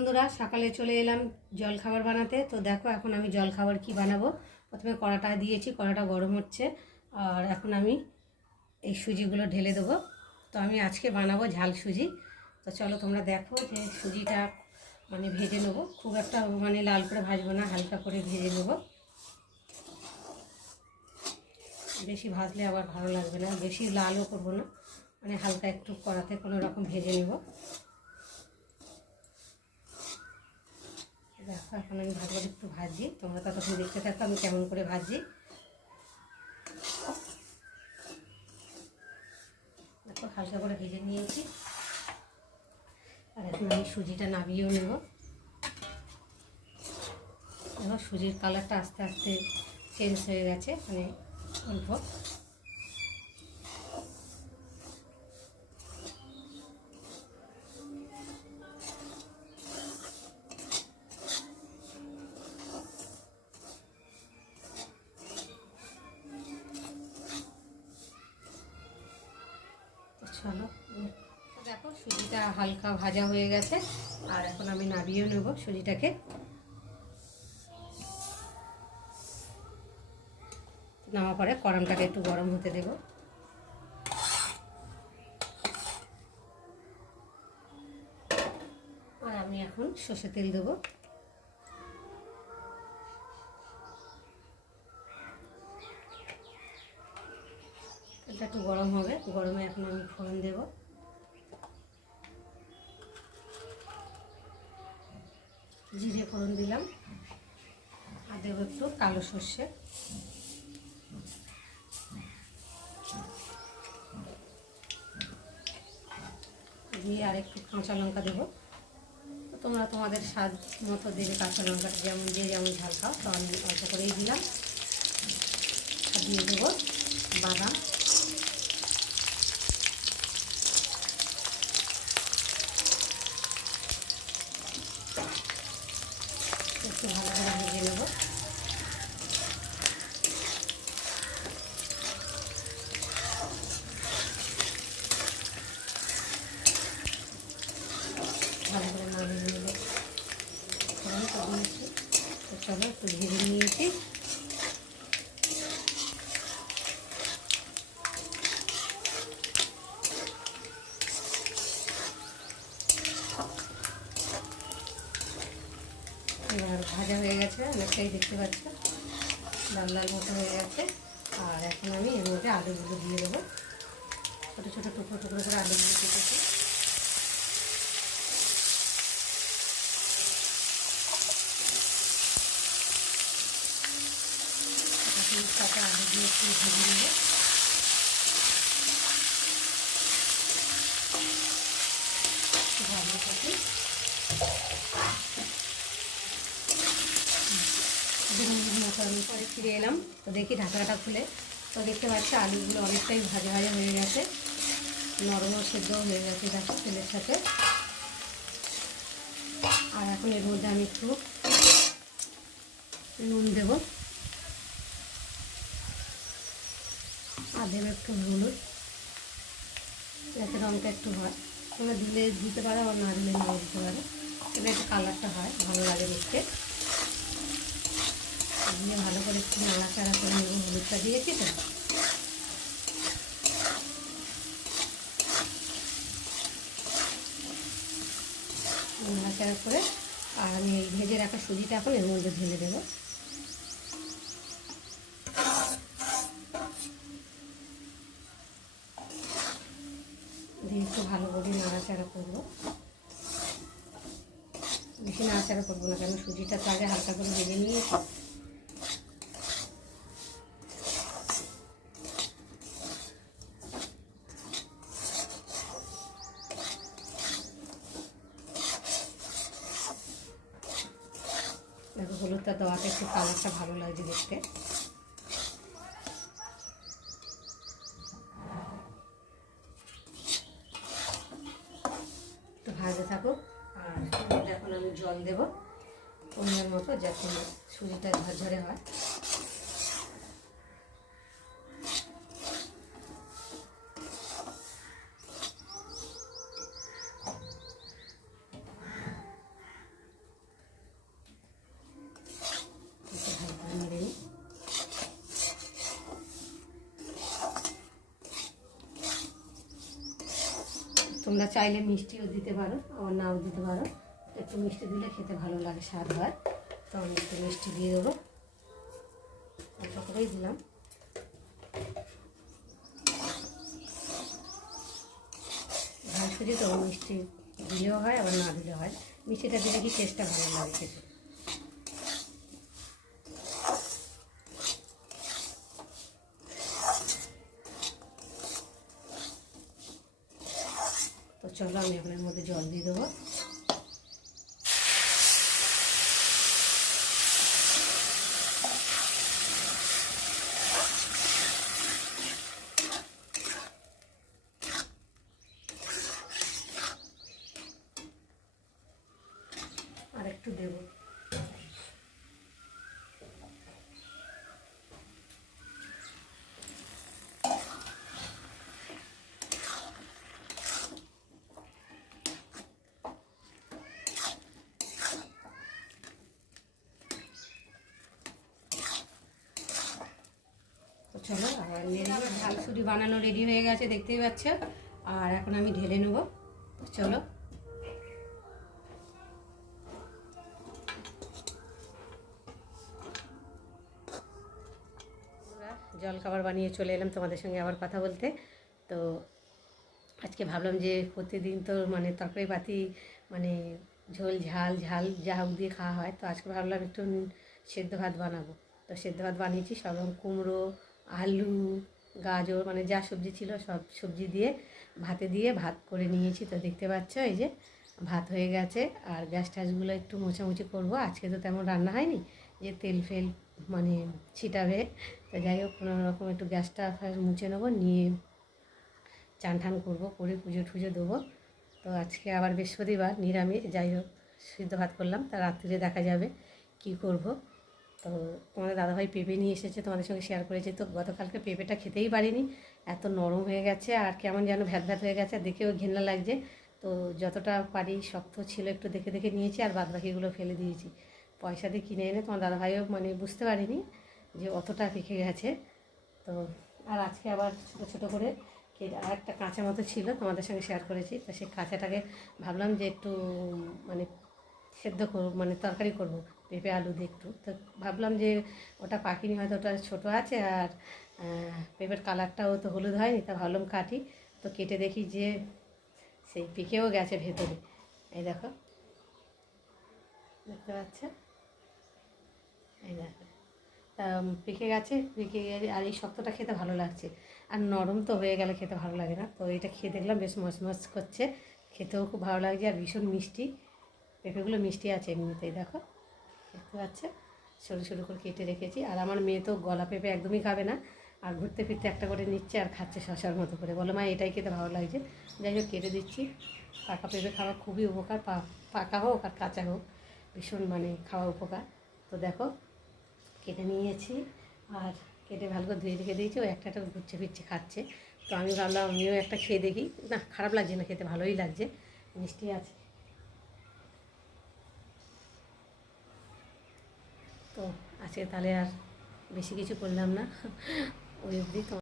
বন্ধুরা, সকালে চলে এলাম জলখাবার বানাতে। তো দেখো এখন আমি জলখাবার কি বানাবো। প্রথমে কড়াটা দিয়েছি, কড়াটা গরম হচ্ছে, আর এখন আমি এই সুজিগুলো ঢেলে দেবো। তো আমি আজকে বানাবো ঝাল সুজি। তো চলো তোমরা দেখো যে সুজিটা ভেজে নেবো। খুব একটা লাল করে ভাজবো না, হালকা করে ভেজে নেবো। বেশি ভাজলে আবার ভালো লাগবে না, বেশি লালও করবো না, হালকা একটু কড়াতে কোনো রকম ভেজে নেব। দেখো এখন আমি ভালো করে একটু ভাজি, তোমরা ততক্ষণ দেখতে থাকো আমি কেমন করে ভাজি। দেখো হালকা করে ভেজে নিয়েছি, আর এখন আমি সুজিটা নামিয়েও নেব। দেখো সুজির কালারটা আস্তে আস্তে চেঞ্জ হয়ে গেছে, অল্প। চলো দেখো সুজিটা হালকা ভাজা হয়ে গেছে, আর এখন আমি নামিয়েও নেব সুজিটাকে। নামা পরে কড়ামটাকে একটু গরম হতে দেব। আর আমি এখন সর্ষের তেল দেবো। তেলটা একটু গরম হবে, গরমে এখন আমি ফোড়ন দেব। জিরে ফোড়ন দিলাম, আর দেবো একটু কালো সর্ষে, দিয়ে আর একটু কাঁচা লঙ্কা দেবো। তোমরা তোমাদের স্বাদ মতো দেবে কাঁচা লঙ্কাটা, যেমন ঝাল খাও। তো আমি অল্প করেই দিলাম। আর দিয়ে দেবো বাদাম, একটু ভালো করে ভেজে নেব। ভালো করে না ভেজে নেবে, দিয়েছি। তো চলো একটু ভেজে নিয়েছি। এবার ভাজা হয়ে গেছে, অনেকটাই দেখতে পাচ্ছ লাল লাল মতো হয়ে গেছে। আর এখন আমি এর মধ্যে আলুগুলো দিয়ে দেবো। ছোটো ছোটো টুকরো টুকরো করে আলুগুলো কেটেছি। সাথে আলু দিয়ে একটু ভেজে নেব। ভালো থাকি মতো আমি পরে ফিরে এলাম। তো দেখি ঢাকাটা খুলে, তো দেখতে পাচ্ছি আলুগুলো অনেকটাই ভাজা ভাজা হয়ে গেছে, নরমও সেদ্ধ হয়ে গেছে দেখো তেলের সাথে। আর এখন এর মধ্যে আমি একটু নুন দেব, আর দেবো একটু হলুদ, যাতে রঙটা একটু হয়। তোমরা দিতে পারো, আবার না দিলে নাও দিতে পারো। তবে একটু কালারটা হয়, ভালো লাগে দেখতে। দিয়ে ভালো করে একটু নাড়াচাড়া করে নেব। হলুদটা দিয়েছি তো, নাড়াচাড়া করে। আর আমি এই ভেজে রাখা সুজিটা এখন এর মধ্যে ঢেলে দেবো। দিয়ে একটু ভালো করে নাড়াচাড়া করবো। বেশি নাড়াচাড়া করবো না, কেন সুজিটা তো আগে হালকা করে ভেজে নিয়েছি। দেখো হলুদটা দেওয়াতে একটু কালারটা ভালো লাগছে দেখতে। একটু ভাজতে থাকুক। আর এখন আমি জল দেবো পরিমাণ মতো, যাতে সুজিটা ঝরঝরে হয়। তোমরা চাইলে মিষ্টিও দিতে পারো, আবার নাও দিতে পারো। একটু মিষ্টি দিলে খেতে ভালো লাগে, স্বাদ হয়। তো আমি একটু মিষ্টি দিয়ে দেবো, অল্প করেই দিলাম। ঝাল সুজি তো মিষ্টি দিলেও হয়, আবার না দিলেও হয়। মিষ্টিটা দিলে কি টেস্টটা ভালো লাগে খেতে। তো চলো আমি এখন এর মধ্যে জল দিয়ে দেবো। আর একটু দেবো। তো চলো আর ঝাল সুজি বানানো রেডি হয়ে গেছে, দেখতেই পাচ্ছ। আর এখন আমি ঢেলে নেব। চলো জল খাবার বানিয়ে চলে এলাম তোমাদের সঙ্গে আবার কথা বলতে। তো আজকে ভাবলাম যে প্রতিদিন তো মানে তরকারি পাতি মানে ঝোল ঝাল ঝাল যা হোক দিয়ে খাওয়া হয়, তো আজকে ভাবলাম একটু সেদ্ধ ভাত বানাবো। তো সেদ্ধ ভাত বানিয়েছি, সব রকম কুমড়ো, আলু, গাজর, মানে যা সবজি ছিল সব সবজি দিয়ে ভাতে দিয়ে ভাত করে নিয়েছি। তো দেখতে পাচ্ছ এই যে ভাত হয়ে গেছে। আর গ্যাস ট্যাসগুলো একটু মোছামুছি করবো, আজকে তো তেমন রান্না হয়নি যে তেল ফেল মানে ছিটাবে। তো যাই হোক কোনো রকম একটু গ্যাসটা মুছে নেবো, নিয়ে চান টান করবো, করে পুজো টুজো দেবো। তো আজকে আবার বৃহস্পতিবার, নিরামিষ। যাই হোক সিদ্ধ ভাত করলাম, তা রাত্রিরে দেখা যাবে কি করব। তো তোমাদের দাদাভাই পেঁপে নিয়ে এসেছে, তোমাদের সঙ্গে শেয়ার করেছি। তো গতকালকে পেঁপেটা খেতেই পারিনি, এত নরম হয়ে গেছে আর কেমন যেন ভ্যাত ভ্যাত হয়ে গেছে, দেখেও ঘেন্না লাগছে। তো যতটা পারি শক্ত ছিল একটু দেখে দেখে নিয়েছি, আর বাদবাকিগুলো ফেলে দিয়েছি। পয়সা দিয়ে কিনে এনে তোমার দাদাভাইও মানে বুঝতে পারিনি যে অতটা পেকে গেছে। তো আর আজকে আবার ছোটো ছোটো করে আর একটা কাঁচা মতো ছিল, তোমাদের সঙ্গে শেয়ার করেছি। তো সেই কাঁচাটাকে ভাবলাম যে একটু মানে সেদ্ধ করব, মানে তরকারি করব পেঁপে আলু দিয়ে একটু। তো ভাবলাম যে ওটা পাকিনি, হয়তো ওটা ছোটো আছে, আর পেঁপের কালারটাও তো হলুদ হয়নি, তা ভাবলাম কাটি। তো কেটে দেখি যে সেই পেকেও গেছে ভেতরে। এই দেখো, দেখতে পাচ্ছ, এই দেখো পেকে গেছে, পেকে গেছে। আর এই শক্তটা খেতে ভালো লাগছে, আর নরম তো হয়ে গেলে খেতে ভালো লাগে না। তো এটা খেয়ে দেখলাম বেশ মচমচ করছে, খেতেও খুব ভালো লাগছে, আর ভীষণ মিষ্টি। পেঁপেগুলো মিষ্টি আছে এমনিতেই, দেখো দেখতে পাচ্ছে। সরু সরু করে কেটে রেখেছি। আর আমার মেয়ে তো গলা পেঁপে একদমই খাবে না, আর ঘুরতে ফিরতে একটা করে নিচ্ছে আর খাচ্ছে শশার মতো করে, বলো মা এটাই খেতে ভালো লাগছে। যাই হোক কেটে দিচ্ছি। পাকা পেঁপে খাওয়া খুবই উপকার, পাকা হোক আর কাঁচা হোক ভীষণ মানে খাওয়া উপকার। তো দেখো কেটে নিয়েছি, আর কেটে ভালো করে ধুয়ে রেখে দিয়েছি। ও একটা একটা ঘুরছে ফিরছে খাচ্ছে। তো আমি ভাবলাম আমিও একটা খেয়ে দেখি, না খারাপ লাগছে না, খেতে ভালোই লাগছে, মিষ্টি আছে। তো আজকে তাহলে আর বেশি কিছু করলাম না, ওই অবধি।